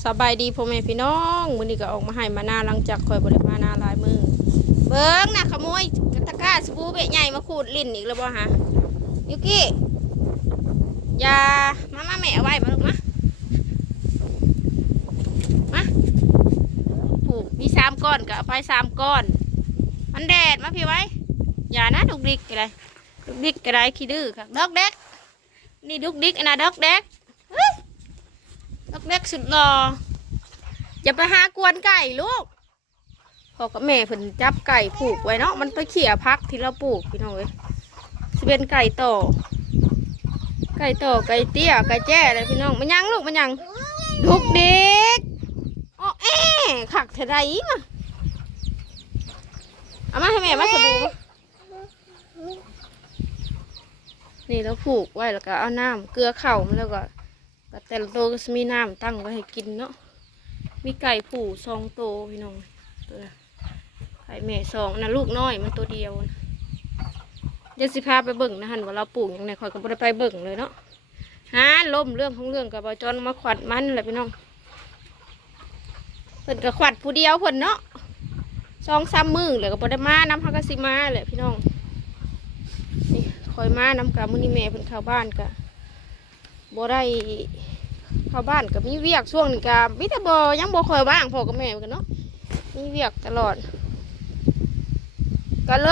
สบายดีพ่อแม่พี่น้องมื้อนี้ก็ออกมาให้มาหน้าหลังจากคอยบริมาหน้าลายมือเบิ้งนะขโมยตะกร้าสบู่เบะใหญ่มาขูดลิ้นอีกแล้วบ่ฮะยุกี้อย่ามามาแม่เอาไว้มาลูกมามาผูกมีสามก้อนก็เอาไปสามก้อน มันแดดมาพี่ไว้อย่านะดุกดิกอะไรดุกดิกอะไรขี้ดื้อค่ะดอกเด็กนี่ดุกดิกนะดอกเด็กเฮ้ย ดอกเด็กสุดหล่ออย่าไปหากวนไก่ลูกพ่อกับแม่เพิ่นจับไก่ผูกไว้เนาะมันไปเขี่ยพักที่เราปลูกพี่น้องเอ้ยสิเป็นไก่ต่อไก่ต่อไก่เตี้ยไก่แจ้อะไรพี่น้องมันยังลูกมันยังลูกเด็กอ๋อแอะขักเท่าไรมาเอามาให้แม่มาสบู่นี่เราผูกไว้แล้วก็เอาน้ำเกลือเข่ามันแล้วก็ ก็แต่ละตัวก็จะมีน้ำตั้งไว้ให้กินเนาะ มีไก่ผูสองตัวพี่น้องตัวละไก่แม่สองนะลูกน้อยมันตัวเดียวนะเดี๋ยวสิพาไปเบิ่งนะฮันว่าเราปลูกอย่างไรคอยก็บ่ได้ไปเบิ่งเลยเนาะฮาล่มเรื่องของเรื่องกับบอจอนมาขวัดมันแหละพี่น้องเพิ่นก็ขวัดผู้เดียวเพิ่นเนาะสองสามมือเลยก็บ่ได้มาน้ำฮักกสิมาแหละพี่น้องนี่คอยมาน้ำกับมือนี้แม่เพิ่นเข้าบ้านกะ บ่ได้เข้าบ้านก็มีเวียกช่วงนี้ก็มีแต่บ่ยังบ่ค่อยว่างพ่อกับแม่กันเนาะมีเวียกตลอดก็เล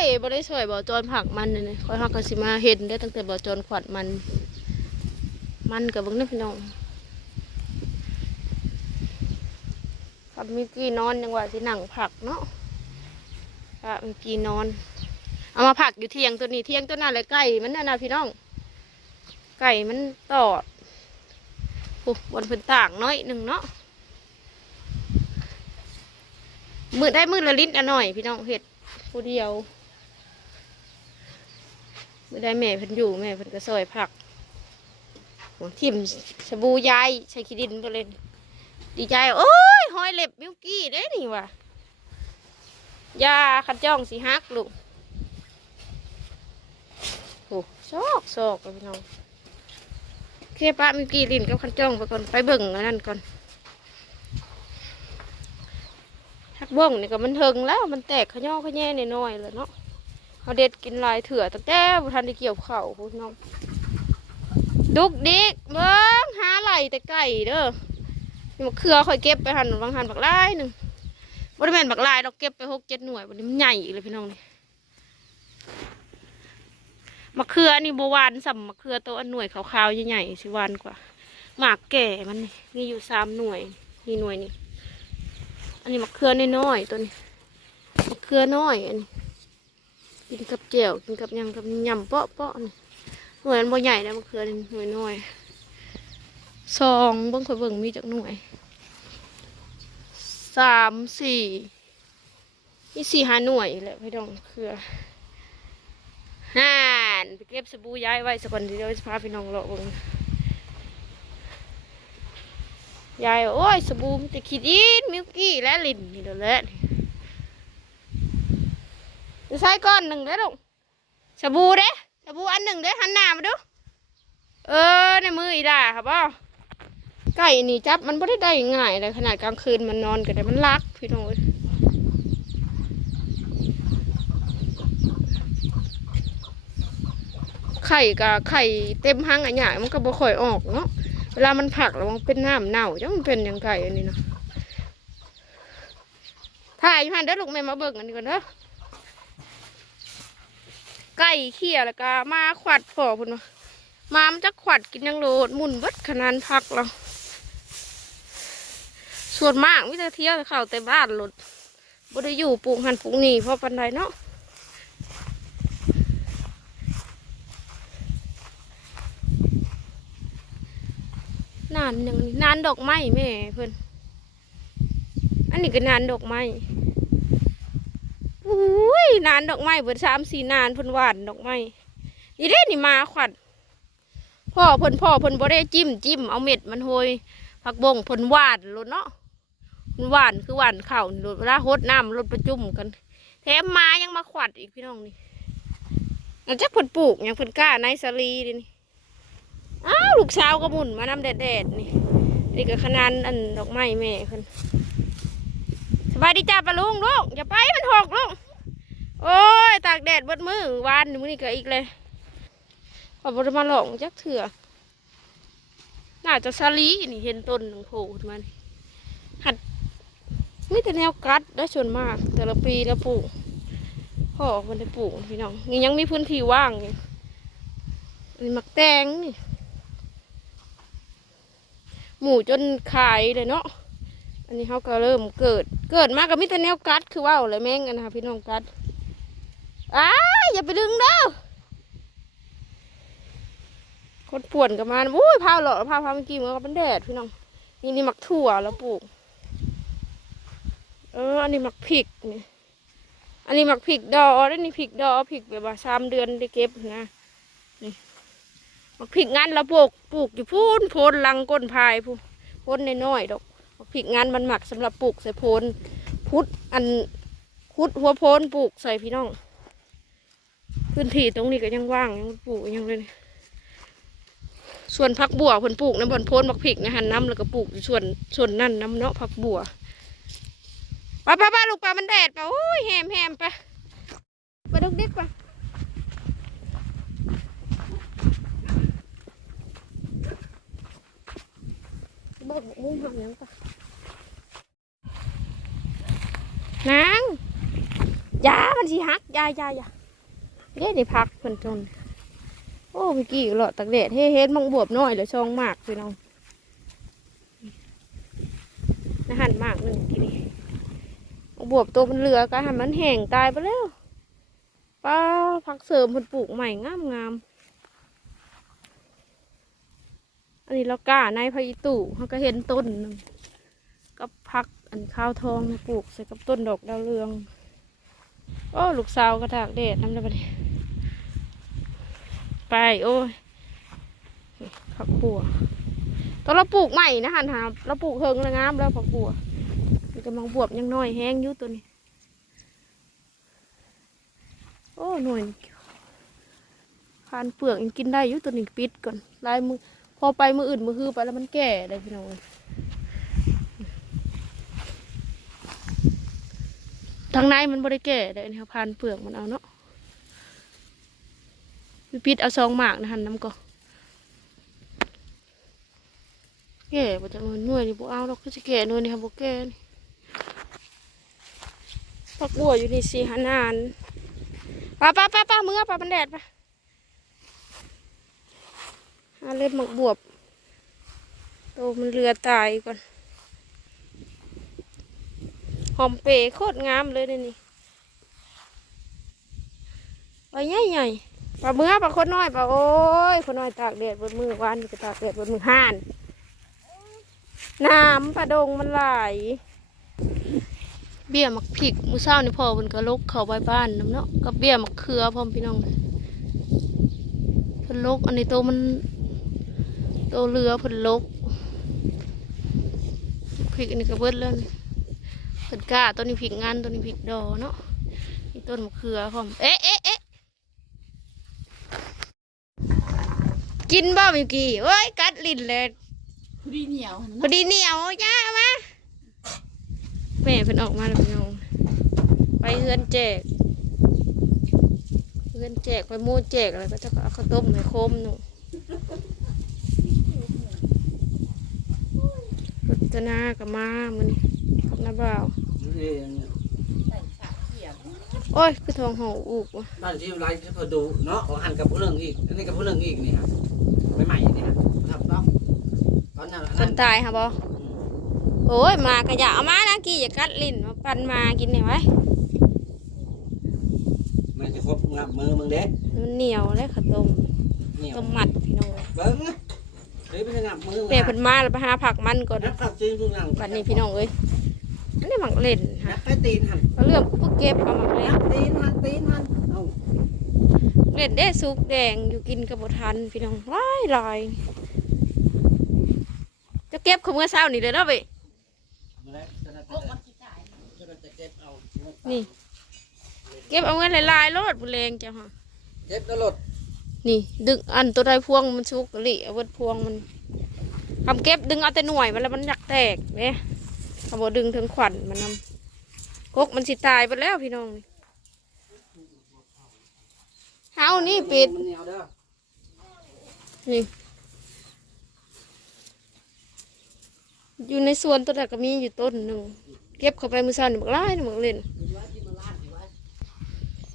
ยบ่ได้ช่วยบ่จอนผักมันนี่นะคอยฮักก็สิมาเห็นได้ตั้งแต่บ่จอนขวัดมัน มันกับเบิ่งเด้พี่น้องกับมีกี่นอนยังว่าสินั่งผักเนาะก็มีกี่นอน เอามาผักอยู่เที่ยงตัวนี้เที่ยงตัวนั้นเลยใกล้มันน่ะนะพี่น้อง ไก่มันตอดโอ้บนพื้นต่างน้อยหนึ่งเนาะมือได้มือละลิ้นอะหน่อย พี่น้องเห็ดผู้เดียวมือได้แม่เพิ่นอยู่แม่เพิ่นก็ซอยผักหัวทิ่มสบู่ยายใช้ขี้ดินไปเลยดีใจโอ้ยหอยเล็บมิวกี้ได้นี่ว่ะยาคัดจ้องสีฮักลูกโอ้ซอกซอกพี่น้อง เคปะมีกี่ลินกับขันจ้องไปก่อนไปเบิ่งอันนั้นก่อนทักบ้งนี่ก็มันเทิงแล้วมันแตกขย่อขแย่น้อยเลยเนาะเขาเด็ดกินลายเถื่อตั้งแต่บุทันได้เกี่ยวเข่าพูดน้องดุกดิกเบิ้งหาไหลแต่ไก่เด้อนี่มะเขือคอยเก็บไปหันบางหันบักลายหนึ่งบริเวณบักลายเราเก็บไปหกเจ็ดหน่วยวันนี้มันใหญ่อีกเลยพี่น้องนี่ มะเขือนี่บหวานสัมมะเขือตัวอันหน่วยขาวๆใหญ่ๆสิหวานกว่าหมากแก่มันนี่มีอยู่สามหน่วยนี่หน่วยนี่อันนี้มะเขือน้อยๆตัวนี้มะเขือน้อยอันนี้กินกับแจ่วกินกับยังกับยำเปาะเปาะนี่หน่วยมันบ่ใหญ่แล้วมะเขือนี่หน่วยน้อยสองเบิ่งข่อยเบิ่งมีจักหน่วยสามสี่นี่สี่ห้าหน่วยแหละพี่น้องมะเขือ เก็บสบู่ย้ายไว้สักวันเดียวจะพาพี่น้องเลาะเบิ่งยายโอ้ยสบู่มันจะขีดอินมิวกี้และลินนี่เดี๋ยวแหละจะใส่ก้อนหนึ่งเด้อลูกสบู่เด้สบู่อันหนึ่งเด้หันหน้ามาดูเออในมืออีด่าครับป่าไก่นี่จับมันไม่ได้ได้ง่ายเลยขนาดกลางคืนมันนอนกันแต่มันรักพี่น้องเอ้ย ไข่กับไข่เต็มหังอันใหญ่มันก็บ่ค่อยออกเนาะเวลามันผักแล้วมันเป็นน้ำเน่าจังมันเป็นอยังไงอันนี้เนาะถ่ายอยู่หันเด้อลูกแม่มาเบิ่งอันนี้ก่อนเด้อไก่เขี่ยแล้วก็มาขวัดพอพุ่นมามามันจะขวัดกินยังโลดมุนเบิดขนาดพักเราส่วนมากมิจะเที่ยวเข้าแต่บ้านรถบ่ได้อยู่ปลูกหันปลูกนี่เพราะปันใดเนาะานอย่างนี้นานดอกไม้แม่เพิ่อนอันนี้ก็นานดอกไม้อุ้ยนานดอกไม้เพิ่นสามสี่นานเพิ่นหวานดอกไม้นี่เด้นี่มาขวัญพ่อเพิ่นพ่อเพิ่นบ่ได้จิ้มจิ้มเอาเม็ดมันโหยผักบงเพิ่นหวานโลดเนาะมันหวานคือหวานเข้าลดเวลาหดน้ำรดประจุ่มกัน แถมมายังมาขวัดอีกพี่น้องนี่อันจักเพิ่นปลูกยังเพิ่นกล้าในสลีดินี่ อ้าวลูกสาวก็หมุนมานำแดดๆนี่นี่ก็ขนาดอันดอกไม้แม่เพิ่นสบายดีจ้าปะลุงลูกอย่าไปมันหกลูกโอ้ยตากแดดเบดมือวานมื้อนี้ก็อีกเลยพอบริมาหลงจักเถื่อน่าจะซาลีนี่เห็นต้นหนึ่งโผล่ขึ้นมานี่หัดมีแต่แนวกัดได้ส่วนมาก แต่ละปีละปลูกพ่อมันได้ปลูกพี่น้องนี่ยังมีพื้นที่ว่างอยู่นนี้มักแตงนี่ หมูจนขายเลยเนาะอันนี้เขาก็เริ่มเกิด เกิดมาก็มีแต่แนวกัดคือว่าวเลยแม่งกันนะพี่น้องกัดอ้าอย่าไปดึงเด้อคนป่วนกับมันอุ้ยพาวหลอดพาวพาวเมื่อกี้มันก็เป็นแดดพี่น้อง นี่นี่หมักถั่วแล้วปลูก เออ อันนี้หมักพริกนี่ อันนี้หมักพริกดอแล้วนี่พริกดอพริกแบบว่าสามเดือนได้เก็บนะ หมักพริกงานเราปลูกปลูกอยู่พูนโพนลังก้นพายพูนโพนน้อยๆดอกหมักพริกงานมันหมักสำหรับปลูกใส่โพนพุดอันพุดหัวโพนปลูกใส่พี่น้องพื้นที่ตรงนี้ก็ยังว่างยังปลูกยังเลยส่วนผักบัวเพิ่นปลูกน้ำบอนโพนมักพริกนะหันน้ำแล้วก็ปลูกส่วนส่วนนั่นน้ำเนาะผักบัวป้าป้าป้าลูกปลามันแดดปะโอ้ยแหมแหมไปไปดุกดิกปบอ กุ้งทำยังปะนางยามันสิหักยายายาเด้นี่พักเพิ่นจนโอ้เมื่อกี้หลอดตักแดดเฮ้เฮ็ดมังบวบน้อยเหลือชองมากพี่น้องนะหันมากหนึ่งทีนี้มังบวบตัวมันเหลือก็หันมันแห้งตายไปแล้วป้าพักเสริมเพิ่นปลูกใหม่งามงาม อันนี้เรากล้าในพายิตู่เขาก็เห็นต้นหนึ่งก็พักอันข้าวทองปลูกใส่กับต้นดอกดาวเรืองโอ้ลูกสาวกระถากแดดน้ำได้ปะเนี่ยไปโอ้ยผักบัวตอนเราปลูกใหม่นะฮันหาเราปลูกเฮิงแล้วงามแล้วผักบัวมันกำลังบวบยังน้อยแห้งอยู่ตัวนี้ โอ้หน่วยพานเปลือกยังกินได้อยู่ตัวนี้ปิดก่อนลายมือ พอไปมืออื่นมือคือไปแล้วมันแก่เลยพี่น้องเอ้ยทางในมันบริแก่เลยนะครับพานเปลือกมันเอาเนาะมีปิดเอาซองหมากนะฮันน้ำก็แก่บ่จากหน่วยหน่วยนี่บ่เอาดอกคือสิแก่หน่วยนี่ครับบ่แก่นี่ปักบัวอยู่นี่สิหันหานป้าป้าป้าป้ามือป้าบันแดดปะหาเล็บหมักบวบโตมันเรือตายก่อน หอมเปรย์โคตรงามเลยนี่นี่ใบใหญ่ใหญ่ปลาเมื่อปลาคนน้อยปลาโอ้ยคนน้อยตากแดดบนมือวานก็ตากแดดบนมือห่านน้ำปลาดงมันไหลเบี้ยมักผิกมือเศร้านี่พอมันก็ลกเขาไปบ้านน้ำเนาะกับเบี้ยมักเขือพร้อมพี่น้องเพิ่นลกอันนี้โตวมัน ตวเรือเพิ่นลกพริกอันนี้ก็เบิดแล้วนี่เพิ่นกล้าต้นนี้พริกงานต้นนี้พริกดอเนาะนี่ต้นมะเขือพร้อมเอ๊ะเอ๊ะเอ๊ะกินบ่เมื่อกี้โอ้ยกัดลิ้นเลยพอดีเหนียวพอดีเหนียวจ้ามาแม่เพิ่นออกมาแล้วพี่น้องไปเฮือนแจกเฮือนแจกไปหมู่แจกอะไรก็จะเอาข้าวต้มให้โคมหนูร จนากับมามันนี่กับน้าบ่าวใส่สาเขียวโอ้ยคือทองห่ออุกว่ะบ้านที่ไรที่พอดูเนาะของหันกับผู้เรื่องอีกอันนี้กับผู้เรื่องอีกนี่ฮะไม่ใหม่นี่ฮะครับต้องตอนนั้นคนตายค่ะบอโอ้ยมากระยาเอามานะกี่อย่ากัดลิ้นมาปั่นมากินหน่อยไว้มันจะครบงับมือมึงเด้มันเหนียวเลยข้าวต้มเหนียวต้มมัดพี่น้องเบิ้ง เฮ้ยมันจะงับมือแม่เพิ่นมาแล้วไปหาผักมันก่อนนับขับจริงทุกอย่างบัดนี้พี่น้องเอ้ยอันนี้หมักเล่นนัฮะบไปตีนหันเอาเรื่องกูเก็บเอาหมักเล่นันบตีนมันตีนมันเอาเล่นได้สุกแดงอยู่กินกับบทันพี่น้องลายลายจะเก็บขมือเช้านี่เลยเนาะเว้ยพวกมันสิตายจะเก็บเอานี่ เก็บเอาเงินลายๆโลดบุเรงจ้ะฮะเก็บตลอด นี่ ดึงอันตัวใดพวงมันสุกกะลิเอาเวิดพวงมันทำเก็บดึงเอาแต่หน่วยมันแล้วมันอยากแตกเนี่ยคำว่าดึงถึงขวัญมันนำกกมันสิตายไปแล้วพี่น้องนี่เฮานี่ปิดนี่อยู่ในสวนต้นนั้นก็มีอยู่ต้นหนึ่งเก็บเข้าไปมือเช้านี่บักไล่นี่บักเล่น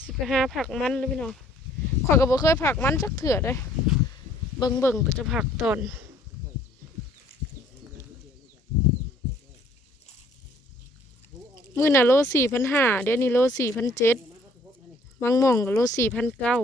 สิไปหาผักมันเลยพี่น้อง ข่อยก็บ่เคยผักมันจักเถื่อเลยเบิ่งเบิ่งก็จะผักตอนมือน่ะโลสี่พันห้าเดี๋ยวนี้โลสี่พันเจ็ดบางหม่องก็โลสี่พันเก้า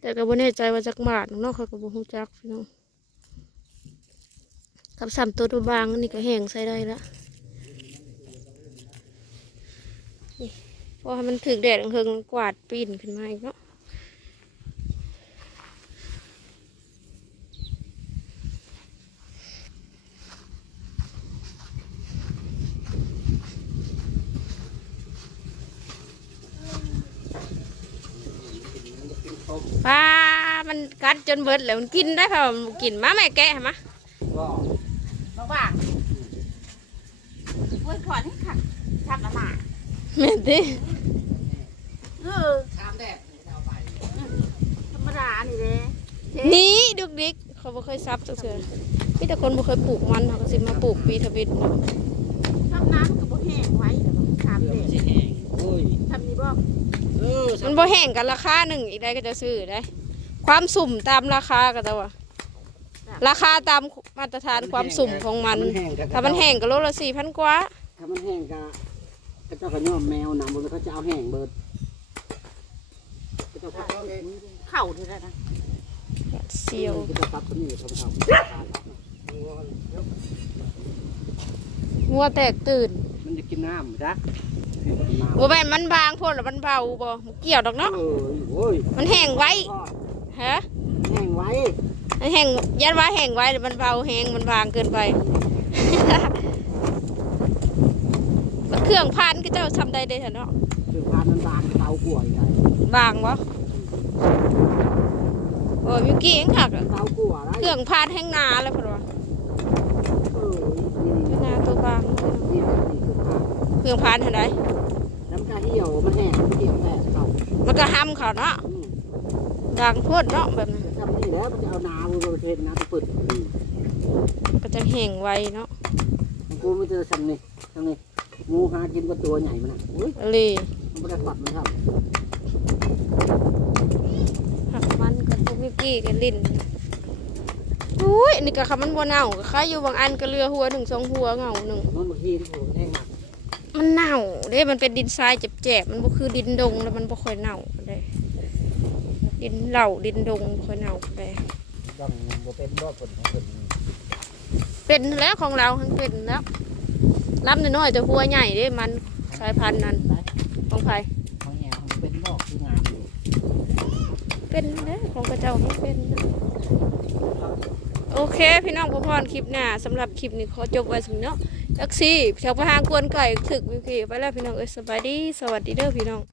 แต่ก็บ่แน่ใจว่าจักบาทนองเขาก็บ่ฮู้จักพี่น้องกับสามตัวตัวบางนนี่ก็แห้งใส่ได้ละ พอให้มันถึกแดดเฮิงๆกวาดปีนขึ้นมาอีกเนาะปลามันกัดจนเบิดแล้วมันกินได้ค่ะมันกินมาแม่แกะมาก็ระหว่างเว้ยพอนี่ค่ะทำละหมาดแม่นติเออชามแดดเอาไปธรรมดานี่เลยหนี่ดุกดิกเขาบ่เคยซับจักเสือมีแต่คนบ่เคยปลูกมันเขาก็สิมาปลูกปีทวิตเนาะทำน้ำกับโบแห้งไว้แต่ว่าทำเดี๋ยวเด็มันดสิแห้งโอ้ยทำนี่บ่เออมันบ่แห้งกันราคาหนึ่งอีกได้ก็จะซื้อได้ ความสุ่มตามราคาก็แต่ว่าราคาตามมาตรฐานความสุ่มของมันแห้งกับถ้ามันแห้งก็โลละสี่พันกว่า ถ้ามันแห้งก็ก็เจ้าก็ย่อมแมวนะมันเขาจะเอาแห้งเบิดก็ เจ้าพักเองเข่านี่แหละนะเซียวก็เจ้าพักคนนี้เขาไปทำงัวแตกตื่น มันจะกินน้ำจ้ะบ่แม่นมันบางโพดหรือมันเบาบ่บ่เกี่ยวดอกเนาะเออโอ้ยมันแห้งไว้ฮะแห้งไว้มันแห้งยันว่าแห้งไว้หรือมันเบาแห้งมันบางเกินไปมันเครื่องพันก็เจ้าทำได้ได้เถอะเนาะ คือพานมันบางเตากล้วยไงบางวะโอ้ยมิวกี้เองค่ะเตากล้วยได้เครื่องพานแห้งหนาเลยพอดว่าเออแห้งหนาตัวบางนี่นี่คือพานเครื่องพานเท่าไหร่น้ำกะเหี่ยวมันแห้งมันเหี่ยวแม่เขามันก็ห้ำเขาเนาะอืมบางโพดเนาะแบบนั้นทำนี่แล้วมันจะเอานาบุรุษเทศนาไปเปิดอืมก็จะแห้งไวเนาะของกูไม่เจอทำนี่ทำนี่งูหากินกับตัวใหญ่มันอะอุ้ยอะไรมัน ไม่ได้ปัดมันครับหักมันกับพวกมิวกี้กันลิ้นอุ้ยนี่ก็คำมันบัวเน่าก็ค่าอยู่บางอันก็เรือหัวหนึ่งสองหัวเงาหนึ่งมันบางทีที่ผมแห้งมากมันเน่าเด้มันเป็นดินทรายเจ็บๆมันบ่คือดินดงแล้วมันบ่ค่อยเน่าปานใดดินเหล่าดินดงบ่ค่อยเน่าปานใดดังบ่เป็นบ่ผลของผลเป็นแล้วของเราทั้งเป็นแล้วรับน้อยๆแต่หัวใหญ่เด้มันสายพันธุ์นั้น ของไผของแง่ของเป็นบอกคืองานเป็นนะของกระเจ้าไม่เป็นนะโอเค พี่น้องพ่อพรคลิปหน้าสำหรับคลิปนี้ขอจบไว้สำเนาะจักซี่แถวพะหางกวนไก่ถึกวิวกี้ไปแล้วพี่น้องเอ้ยสบายดี สวัสดีเด้อพี่น้อง